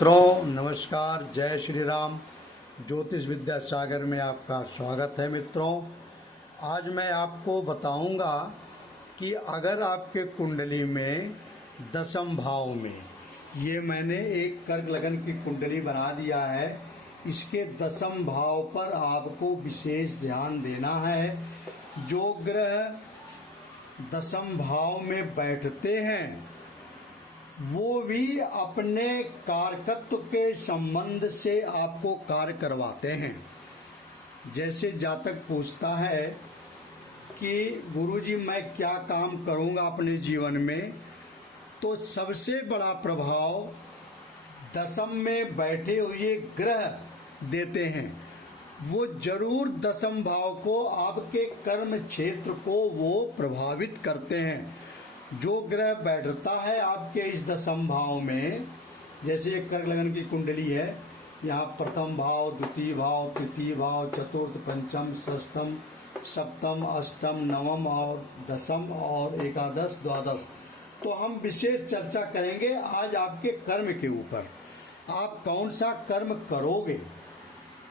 मित्रों नमस्कार, जय श्री राम। ज्योतिष विद्या सागर में आपका स्वागत है। मित्रों, आज मैं आपको बताऊंगा कि अगर आपके कुंडली में दशम भाव में, ये मैंने एक कर्क लगन की कुंडली बना दिया है, इसके दशम भाव पर आपको विशेष ध्यान देना है। जो ग्रह दशम भाव में बैठते हैं वो भी अपने कारकत्व के संबंध से आपको कार्य करवाते हैं। जैसे जातक पूछता है कि गुरुजी मैं क्या काम करूंगा अपने जीवन में, तो सबसे बड़ा प्रभाव दशम में बैठे हुए ग्रह देते हैं। वो जरूर दशम भाव को, आपके कर्म क्षेत्र को वो प्रभावित करते हैं। जो ग्रह बैठता है आपके इस दशम भाव में, जैसे एक कर्क लगन की कुंडली है, यहाँ प्रथम भाव, द्वितीय भाव, तृतीय भाव, चतुर्थ, पंचम, षष्ठम, सप्तम, अष्टम, नवम और दशम और एकादश, द्वादश। तो हम विशेष चर्चा करेंगे आज आपके कर्म के ऊपर, आप कौन सा कर्म करोगे।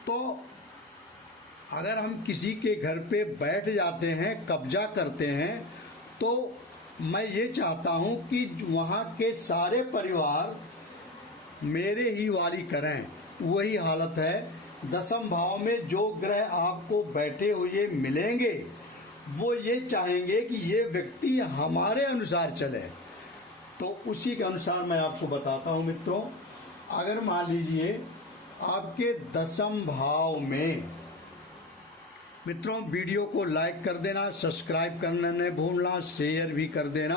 तो अगर हम किसी के घर पे बैठ जाते हैं, कब्जा करते हैं, तो मैं ये चाहता हूँ कि वहाँ के सारे परिवार मेरे ही वाली करें। वही हालत है। दशम भाव में जो ग्रह आपको बैठे हुए मिलेंगे वो ये चाहेंगे कि ये व्यक्ति हमारे अनुसार चले। तो उसी के अनुसार मैं आपको बताता हूँ। मित्रों, अगर मान लीजिए आपके दशम भाव में, मित्रों वीडियो को लाइक कर देना, सब्सक्राइब करना नहीं भूलना, शेयर भी कर देना।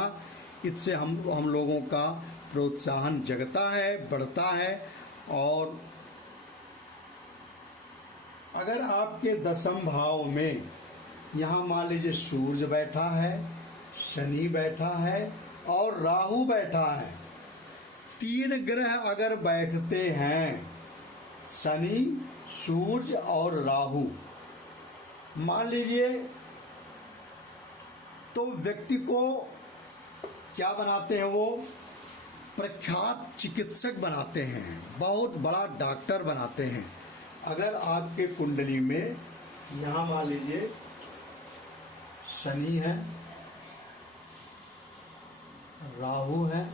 इससे हम लोगों का प्रोत्साहन जगता है, बढ़ता है। और अगर आपके दशम भाव में यहाँ मान लीजिए सूर्य बैठा है, शनि बैठा है और राहु बैठा है, तीन ग्रह अगर बैठते हैं, शनि, सूर्य और राहु, मान लीजिए, तो व्यक्ति को क्या बनाते हैं, वो प्रख्यात चिकित्सक बनाते हैं, बहुत बड़ा डॉक्टर बनाते हैं। अगर आपके कुंडली में यहाँ मान लीजिए शनि है, राहु है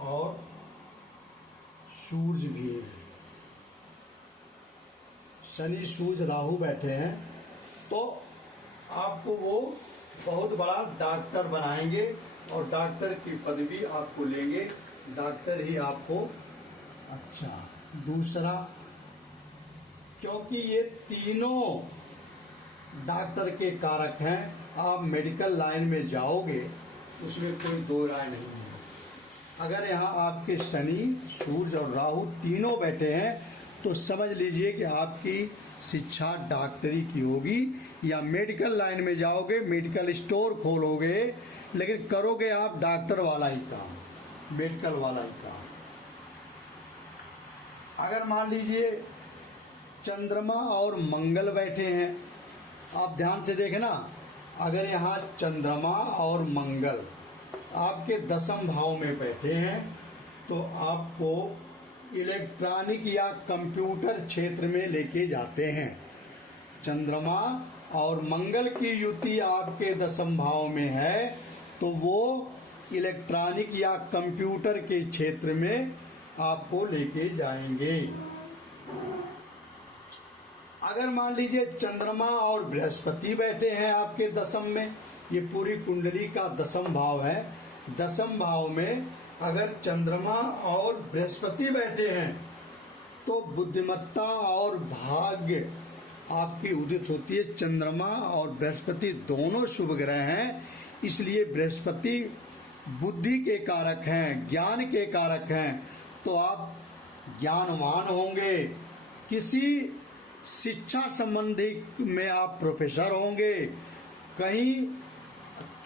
और सूर्य भी है, शनि सूर्य राहु बैठे हैं, तो आपको वो बहुत बड़ा डॉक्टर बनाएंगे और डॉक्टर की पदवी आपको लेंगे, डॉक्टर ही आपको। अच्छा, दूसरा, क्योंकि ये तीनों डॉक्टर के कारक हैं, आप मेडिकल लाइन में जाओगे उसमें कोई दो राय नहीं है। अगर यहाँ आपके शनि, सूर्य और राहु तीनों बैठे हैं तो समझ लीजिए कि आपकी शिक्षा डॉक्टरी की होगी, या मेडिकल लाइन में जाओगे, मेडिकल स्टोर खोलोगे, लेकिन करोगे आप डॉक्टर वाला ही काम, मेडिकल वाला ही काम। अगर मान लीजिए चंद्रमा और मंगल बैठे हैं, आप ध्यान से देखना, अगर यहाँ चंद्रमा और मंगल आपके दशम भाव में बैठे हैं तो आपको इलेक्ट्रॉनिक या कंप्यूटर क्षेत्र में लेके जाते हैं। चंद्रमा और मंगल की युति आपके दशम भाव में है तो वो इलेक्ट्रॉनिक या कंप्यूटर के क्षेत्र में आपको लेके जाएंगे। अगर मान लीजिए चंद्रमा और बृहस्पति बैठे हैं आपके दशम में, ये पूरी कुंडली का दशम भाव है, दशम भाव में अगर चंद्रमा और बृहस्पति बैठे हैं तो बुद्धिमत्ता और भाग्य आपकी उदित होती है। चंद्रमा और बृहस्पति दोनों शुभ ग्रह हैं, इसलिए बृहस्पति बुद्धि के कारक हैं, ज्ञान के कारक हैं, तो आप ज्ञानवान होंगे। किसी शिक्षा संबंधी में आप प्रोफेसर होंगे, कहीं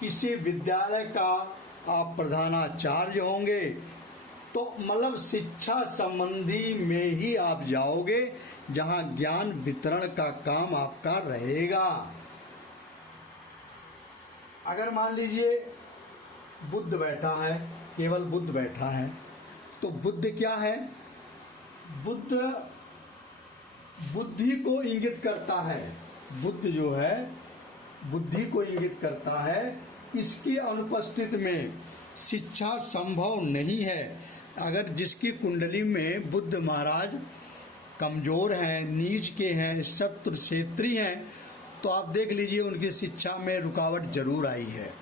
किसी विद्यालय का आप प्रधानाचार्य होंगे, तो मतलब शिक्षा संबंधी में ही आप जाओगे जहां ज्ञान वितरण का काम आपका रहेगा। अगर मान लीजिए बुध बैठा है, केवल बुध बैठा है, तो बुध क्या है? बुध बुद्धि को इंगित करता है। बुध जो है बुद्धि को इंगित करता है। इसकी अनुपस्थिति में शिक्षा संभव नहीं है। अगर जिसकी कुंडली में बुध महाराज कमजोर हैं, नीच के हैं, शत्रु क्षेत्री हैं, तो आप देख लीजिए उनकी शिक्षा में रुकावट जरूर आई है।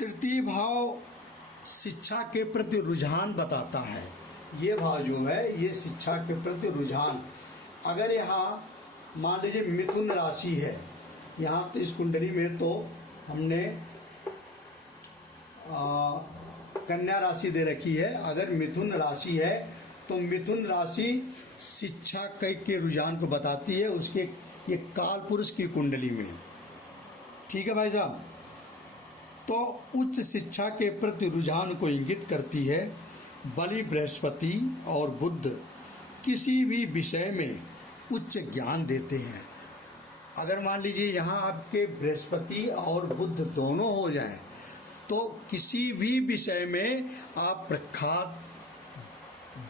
तृतीय भाव शिक्षा के प्रति रुझान बताता है। ये भाव जो है ये शिक्षा के प्रति रुझान। अगर यहाँ मान लीजिए मिथुन राशि है, यहाँ तो इस कुंडली में तो हमने कन्या राशि दे रखी है। अगर मिथुन राशि है तो मिथुन राशि शिक्षा के रुझान को बताती है उसके ये काल पुरुष की कुंडली में। ठीक है भाई साहब। तो उच्च शिक्षा के प्रति रुझान को इंगित करती है। बलि बृहस्पति और बुध किसी भी विषय में उच्च ज्ञान देते हैं। अगर मान लीजिए यहाँ आपके बृहस्पति और बुध दोनों हो जाएं तो किसी भी विषय में आप प्रख्यात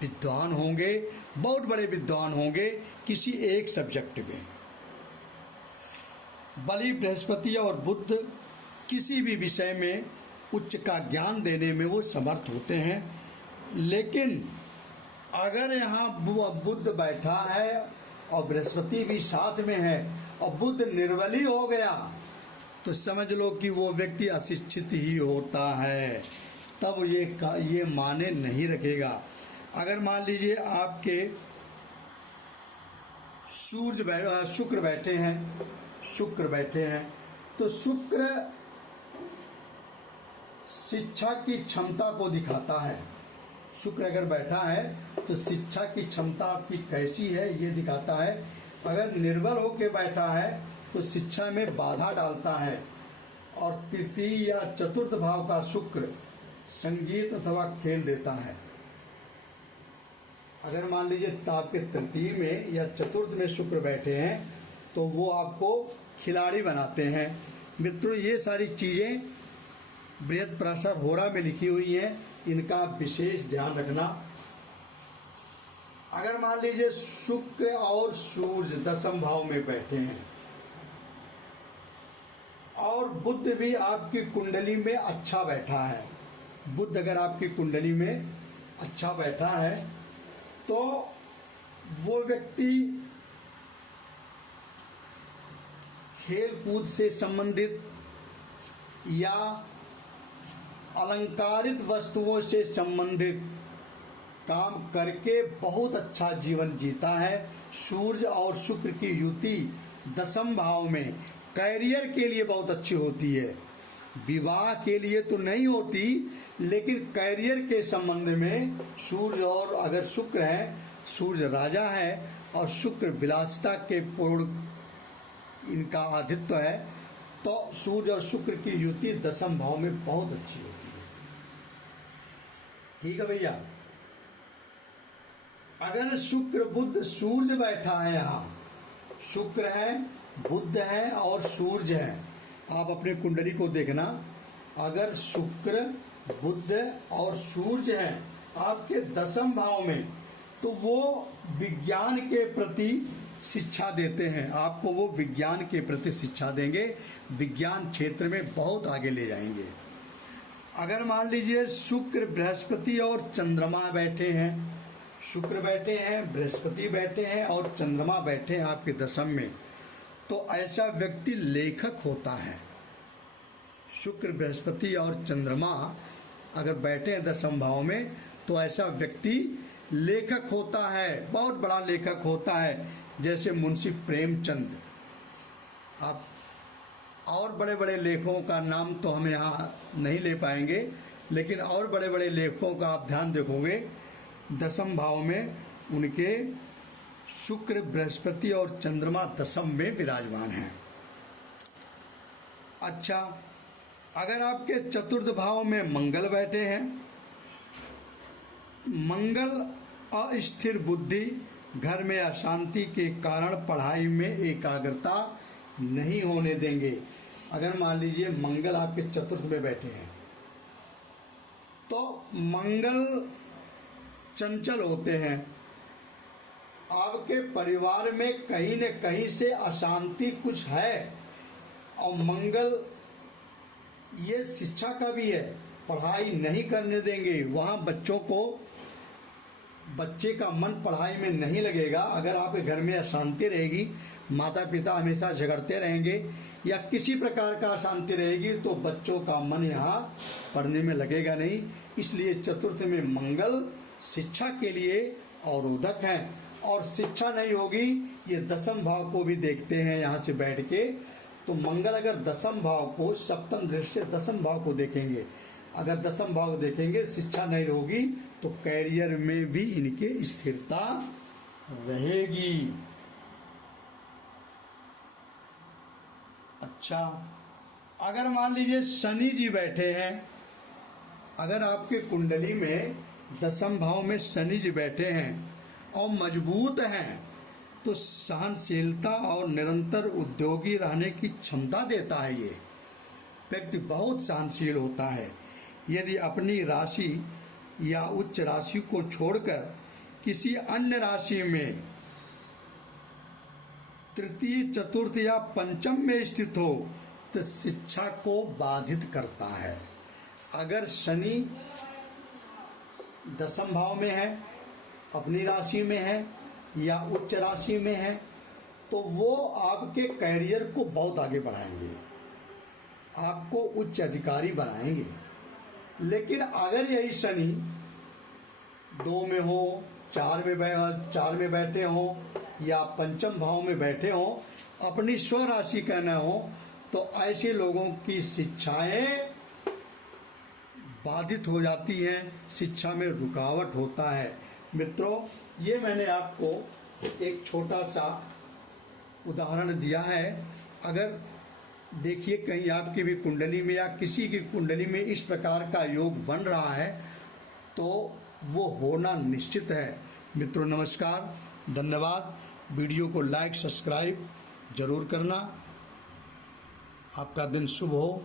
विद्वान होंगे, बहुत बड़े विद्वान होंगे किसी एक सब्जेक्ट में। बलि बृहस्पति और बुध किसी भी विषय में उच्च का ज्ञान देने में वो समर्थ होते हैं। लेकिन अगर यहाँ बुध बैठा है और बृहस्पति भी साथ में है और बुध निर्बली हो गया तो समझ लो कि वो व्यक्ति अशिक्षित ही होता है, तब ये माने नहीं रखेगा। अगर मान लीजिए आपके शुक्र बैठे हैं तो शुक्र शिक्षा की क्षमता को दिखाता है। शुक्र अगर बैठा है तो शिक्षा की क्षमता आपकी कैसी है ये दिखाता है। अगर निर्बल होकर बैठा है तो शिक्षा में बाधा डालता है। और तृतीय या चतुर्थ भाव का शुक्र संगीत अथवा खेल देता है। अगर मान लीजिए आपके तृतीय में या चतुर्थ में शुक्र बैठे हैं तो वो आपको खिलाड़ी बनाते हैं। मित्रों ये सारी चीज़ें बृहद पराशर होरा में लिखी हुई हैं, इनका विशेष ध्यान रखना। अगर मान लीजिए शुक्र और सूर्य दशम भाव में बैठे हैं और बुध भी आपकी कुंडली में अच्छा बैठा है, बुध अगर आपकी कुंडली में अच्छा बैठा है तो वो व्यक्ति खेल कूद से संबंधित या अलंकारित वस्तुओं से संबंधित काम करके बहुत अच्छा जीवन जीता है। सूर्य और शुक्र की युति दशम भाव में कैरियर के लिए बहुत अच्छी होती है। विवाह के लिए तो नहीं होती, लेकिन कैरियर के संबंध में सूर्य और अगर शुक्र है, सूर्य राजा है और शुक्र विलासिता के पूर्ण इनका आधित्य है, तो सूर्य और शुक्र की युति दशम भाव में बहुत अच्छी होती है। ठीक है भैया। अगर शुक्र बुध सूर्य बैठा है, यहाँ शुक्र है, बुध है और सूर्य है, आप अपने कुंडली को देखना। अगर शुक्र बुध और सूर्य है आपके दशम भाव में तो वो विज्ञान के प्रति शिक्षा देते हैं। आपको वो विज्ञान के प्रति शिक्षा देंगे, विज्ञान क्षेत्र में बहुत आगे ले जाएंगे। अगर मान लीजिए शुक्र बृहस्पति और चंद्रमा बैठे हैं, शुक्र बैठे हैं, बृहस्पति बैठे हैं और चंद्रमा बैठे हैं आपके दशम में, तो ऐसा व्यक्ति लेखक होता है। शुक्र बृहस्पति और चंद्रमा अगर बैठे हैं दशम भाव में तो ऐसा व्यक्ति लेखक होता है, बहुत बड़ा लेखक होता है। जैसे मुंशी प्रेमचंद, आप और बड़े बड़े लेखकों का नाम तो हम यहाँ नहीं ले पाएंगे, लेकिन और बड़े बड़े लेखकों का आप ध्यान देखोगे दशम भाव में उनके शुक्र बृहस्पति और चंद्रमा दशम में विराजमान हैं। अच्छा, अगर आपके चतुर्थ भाव में मंगल बैठे हैं, मंगल अस्थिर बुद्धि, घर में अशांति के कारण पढ़ाई में एकाग्रता नहीं होने देंगे। अगर मान लीजिए मंगल आपके चतुर्थ में बैठे हैं तो मंगल चंचल होते हैं। आपके परिवार में कहीं न कहीं से अशांति कुछ है। और मंगल ये शिक्षा का भी है, पढ़ाई नहीं करने देंगे। वहाँ बच्चों को, बच्चे का मन पढ़ाई में नहीं लगेगा। अगर आपके घर में अशांति रहेगी, माता पिता हमेशा झगड़ते रहेंगे या किसी प्रकार का अशांति रहेगी, तो बच्चों का मन यहाँ पढ़ने में लगेगा नहीं। इसलिए चतुर्थ में मंगल शिक्षा के लिए अवरोधक है। और शिक्षा नहीं होगी, ये दसम भाव को भी देखते हैं यहाँ से बैठ के। तो मंगल अगर दसम भाव को, सप्तम दृष्टि दसम भाव को देखेंगे, अगर दसम भाव देखेंगे, शिक्षा नहीं होगी तो कैरियर में भी इनके स्थिरता रहेगी। अच्छा, अगर मान लीजिए शनि जी बैठे हैं, अगर आपके कुंडली में दसम भाव में शनि जी बैठे हैं और मजबूत हैं, तो सहनशीलता और निरंतर उद्योगी रहने की क्षमता देता है। ये व्यक्ति बहुत सहनशील होता है। यदि अपनी राशि या उच्च राशि को छोड़कर किसी अन्य राशि में तृतीय, चतुर्थ या पंचम में स्थित हो तो शिक्षा को बाधित करता है। अगर शनि दसम भाव में है, अपनी राशि में है या उच्च राशि में है, तो वो आपके कैरियर को बहुत आगे बढ़ाएंगे, आपको उच्च अधिकारी बनाएंगे। लेकिन अगर यही शनि 2 में हो, 4 में बैठे हो या पंचम भाव में बैठे हो, अपनी स्वराशि कहना हो, तो ऐसे लोगों की शिक्षाएं बाधित हो जाती हैं, शिक्षा में रुकावट होता है। मित्रों, ये मैंने आपको एक छोटा सा उदाहरण दिया है। अगर देखिए कहीं आपकी भी कुंडली में या किसी की कुंडली में इस प्रकार का योग बन रहा है तो वो होना निश्चित है। मित्रों नमस्कार, धन्यवाद। वीडियो को लाइक सब्सक्राइब जरूर करना। आपका दिन शुभ हो।